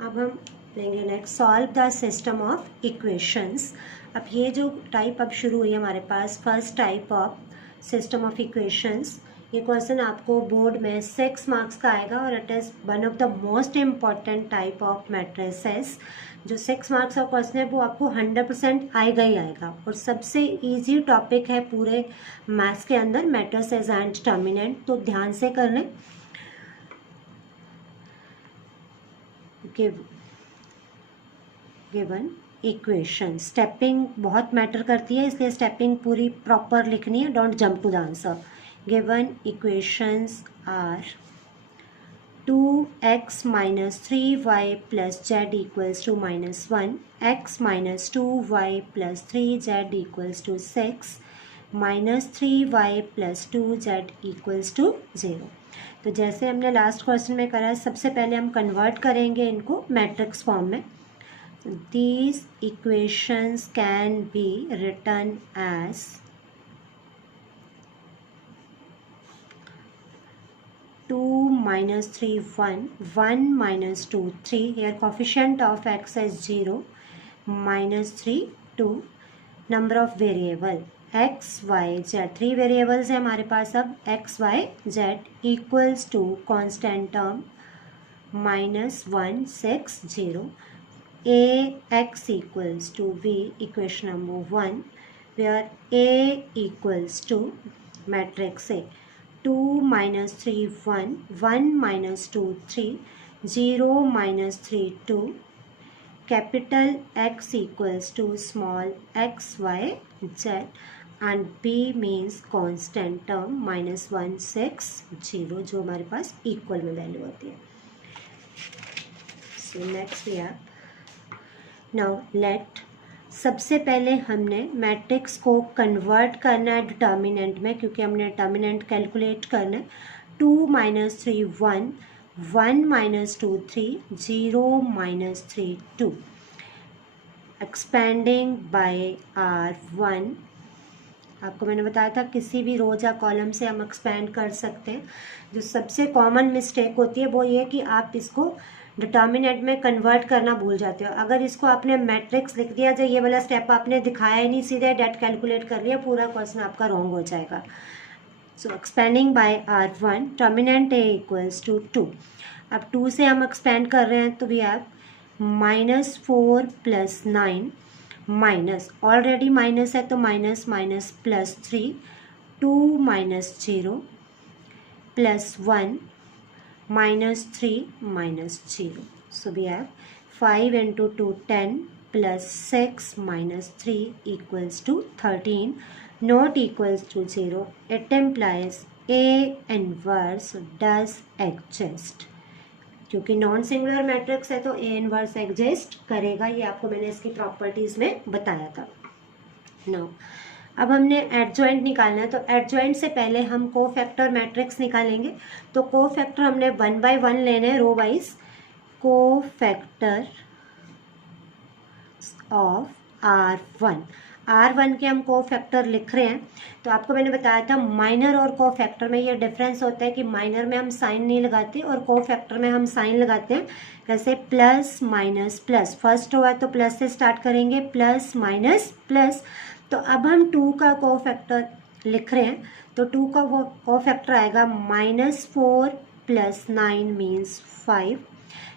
अब हम लेंगे next, solve the system of equations. अब ये जो टाइप अब शुरू हुई है हमारे पास, first type of system of equations. ये क्वेश्चन आपको बोर्ड में 6 मार्क्स का आएगा और it is one of the most important type of matrices. जो 6 मार्क्स का क्वेश्चन है वो आपको 100% आएगा ही आएगा, और सबसे इजी टॉपिक है पूरे मैथ्स के अंदर, मैट्रिसेस एंड डिटर्मिनेंट। तो ध्यान से कर लें। गिवन इक्वेशन, स्टेपिंग बहुत मैटर करती है, इसलिए स्टेपिंग पूरी प्रॉपर लिखनी है, don't jump to the answer. Given equations are 2x minus 3y plus z equals to -1, x minus 2y plus 3z equals to 6, minus 3y plus 2z equals to 0। तो जैसे हमने last question में करा, सबसे पहले हम कन्वर्ट करेंगे इनको मैट्रिक्स फॉर्म में। These equations can be written as 2 minus 3 1, 1 minus 2 3, here coefficient of x is 0, minus 3 2, number of variable x y z, 3 variables है हमारे पास। अब x y z equals to constant term -1 6 0, a x equals to b, equation number 1, where a equals to matrix A 2 minus 3 1, 1 minus 2 3, 0 minus 3 2, capital X equals to small x y z, and B means constant term -1 6 0, जो हमारे पास equal में value होती है। So next we have now let, सबसे पहले हमने matrix को convert करना है डिटर्मिनेंट में, क्योंकि हमने डिटर्मिनेंट कैलकुलेट करना है। 2 minus 3 1, 1 minus 2 3, 0 minus 3 2, expanding by R1। आपको मैंने बताया था किसी भी रोज या कॉलम से हम एक्सपेंड कर सकते हैं। जो सबसे कॉमन मिस्टेक होती है वो ये कि आप इसको डिटर्मिनेंट में कन्वर्ट करना भूल जाते हो। अगर इसको आपने मैट्रिक्स लिख दिया, जो ये वाला स्टेप आपने दिखाया ही नहीं, सीधे डेट कैलकुलेट कर लिया, पूरा क्वेश्चन आपका रॉन्ग हो जाएगा। So expanding by R1, determinant A equals to 2। अब 2 से हम एक्सपेंड कर रहे हैं तो we have -4 + 9, minus, already minus है तो minus minus +3, 2 minus 0 +1 -3 -0. So we have 5 into 2 10 plus 6 minus 3 equals to 13, not equals to 0. It implies A inverse does exist. क्योंकि नॉन सिंगुलर मैट्रिक्स है तो A इनवर्स एग्जिस्ट करेगा, ये आपको मैंने इसकी प्रॉपर्टीज में बताया था। नाउ अब हमने एडजॉइंट निकालना है, तो एडजॉइंट से पहले हम कोफैक्टर मैट्रिक्स निकालेंगे। तो कोफैक्टर हमने 1 by 1 लेने हैं row wise. Cofactor of R1 के हम कोफैक्टर लिख रहे हैं। तो आपको मैंने बताया था माइनर और कोफैक्टर में ये डिफरेंस होता है कि माइनर में हम साइन नहीं लगाते और कोफैक्टर में हम साइन लगाते हैं। जैसे प्लस माइनस प्लस, फर्स्ट हुआ तो प्लस से स्टार्ट करेंगे, प्लस माइनस प्लस। तो अब हम 2 का कोफैक्टर लिख रहे हैं, तो 2 का कोफैक्टर आएगा -4 + 9 means 5।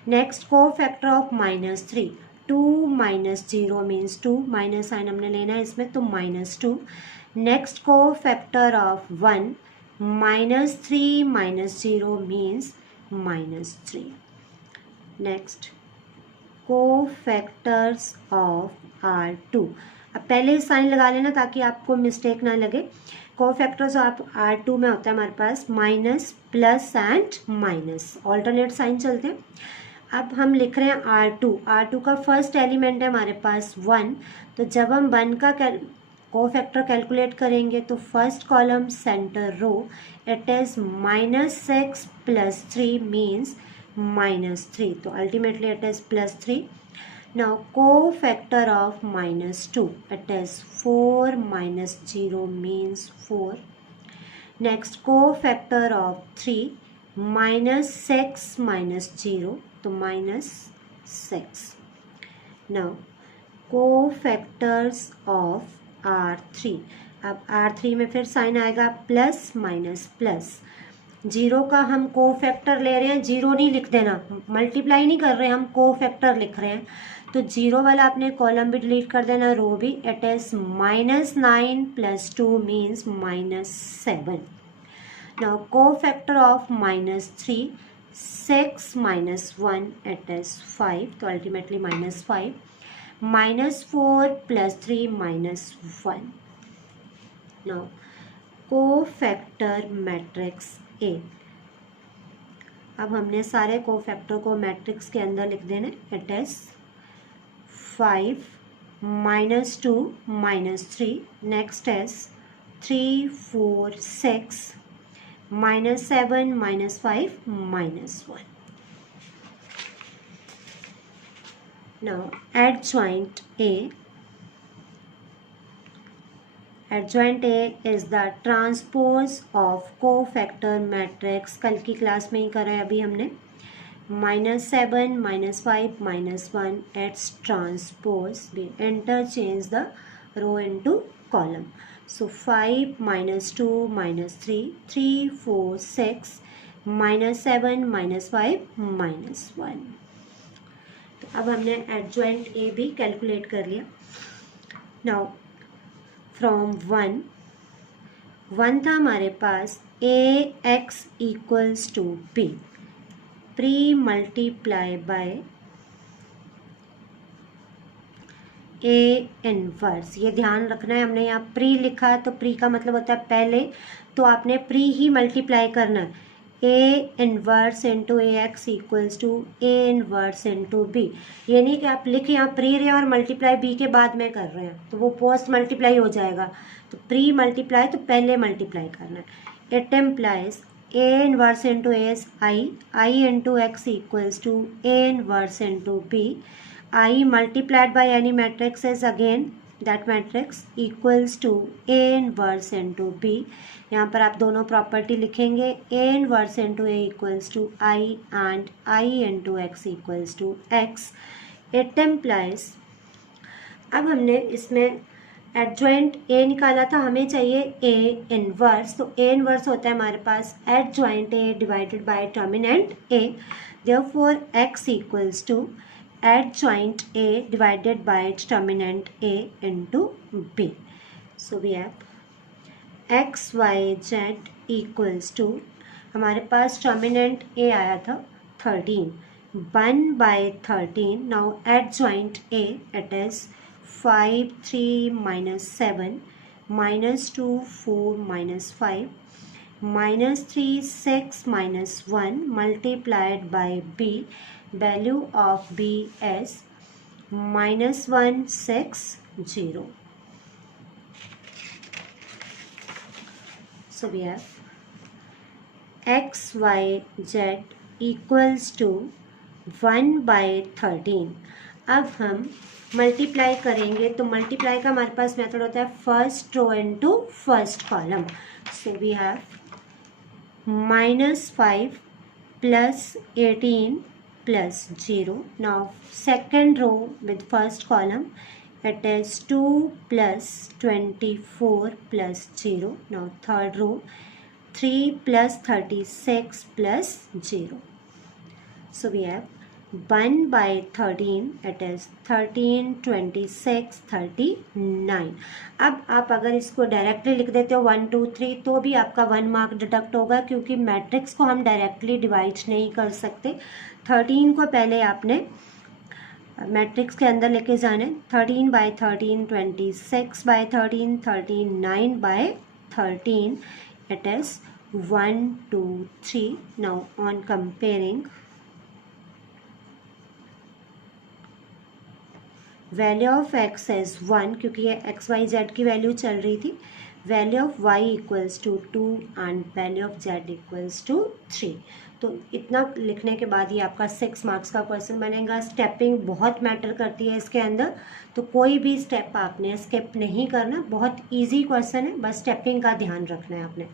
Next cofactor of -3, 2 - 0 means 2, minus sign हमने लेना है इसमें तो -2। Next cofactor of 1, -3 - 0 means -3। Next cofactors of R2, अब पहले साइन लगा लेना ताकि आपको मिस्टेक ना लगे। कोफैक्टर्स ऑफ R2 में होता है हमारे पास minus plus and minus, alternate sign चलते हैं। अब हम लिख रहे हैं R2 का फर्स्ट एलिमेंट है हमारे पास 1, तो जब हम 1 का कोफैक्टर कैलकुलेट करेंगे तो first column centre row, it is -6 + 3 means -3, तो ultimately it is +3। Now cofactor of -2, it is 4 - 0 means 4. Next cofactor of 3, -6 - 0, तो 6. Now cofactors of R3. अब R3 में फिर साइन आएगा प्लस माइनस प्लस. जीरो का हम कोफैक्टर ले रहे हैं, जीरो नहीं लिख देना, मल्टीप्लाई नहीं कर रहे हैं, हम कोफैक्टर लिख रहे हैं. तो जीरो वाला आपने कॉलम भी डिलीट कर देना, रो भी. It is -9 + 2 means -7. Now cofactor of -3, 6 - 1 it is 5. तो ultimately -5. -4 + 3 -1. Now cofactor matrix A. अब हमने सारे कोफैक्टर को मैट्रिक्स के अंदर लिख देने. It is 5 -2 -3. Next is 3 4 6 -7 -5 -1. Now adjoint A. Adjoint A is the transpose of cofactor matrix. कल की क्लास में ही करा है अभी हमने. -7 -5 -1 its transpose. We interchange the row into column. So 5 -2 -3 3 4 6 -7 -5 -1. तो अब हमने एडजॉइंट ए भी कैलकुलेट कर लिया. नाउ फ्रॉम 1 था हमारे पास AX = B. Pre multiply by A inverse. ये ध्यान रखना है, हमने यहाँ प्री लिखा है तो प्री का मतलब होता है पहले, तो आपने प्री ही मल्टीप्लाई करना है. A inverse into AX = A inverse into B. ये नहीं कि आप लिखे यहाँ प्री रहे और मल्टीप्लाई B के बाद में कर रहे हैं, तो वो पोस्ट मल्टीप्लाई हो जाएगा. तो प्री मल्टीप्लाई तो पहले मल्टीप्लाई करना है. It implies A inverse into A is I into X = A inverse into B. I multiplied by any matrix is again that matrix equals to A inverse into B. यहाँ पर आप दोनों property लिखेंगे. A inverse into A equals to I and I into X equals to X. It implies. अब हमने इसमें adjoint A निकाला था, हमें चाहिए A इनवर्स. तो A इनवर्स होता है हमारे पास adjoint A divided by determinant A. Therefore X equals to adjoint A divided by determinant A into B. So we have X, Y, Z equals to, हमारे पास determinant A आया था 13. 1/13. Now adjoint A, it is 5 3 -7 -2 4 -5 -3 6 -1 multiplied by B. Value of B is -160. So we have X, Y, Z equals to 1/13. अब हम multiply करेंगे, तो multiply का हमारे पास method होता है first row into first column. So we have -5 + 18 plus 0. Now second row with first column, it is 2 plus 24 plus 0. Now third row, 3 plus 36 plus 0. So we have 1/13. It is 13 26 39. अब आप अगर इसको directly लिख देते हो 1 2 3 तो भी आपका 1 मार्क डिडक्ट होगा, क्योंकि मैट्रिक्स को हम डायरेक्टली डिवाइड नहीं कर सकते. 13 को पहले आपने मैट्रिक्स के अंदर लेके जाने. 13/13 26/13 39/13. It is 1 2 3. Now on comparing, value of x is 1, क्योंकि ये XYZ की वैल्यू चल रही थी. Value of y = 2 and value of z = 3. तो इतना लिखने के बाद ही आपका 6 मार्क्स का क्वेश्चन बनेगा. स्टेपिंग बहुत मैटर करती है इसके अंदर, तो कोई भी स्टेप आपने स्किप नहीं करना. बहुत इजी क्वेश्चन है, बस स्टेपिंग का ध्यान रखना है आपने.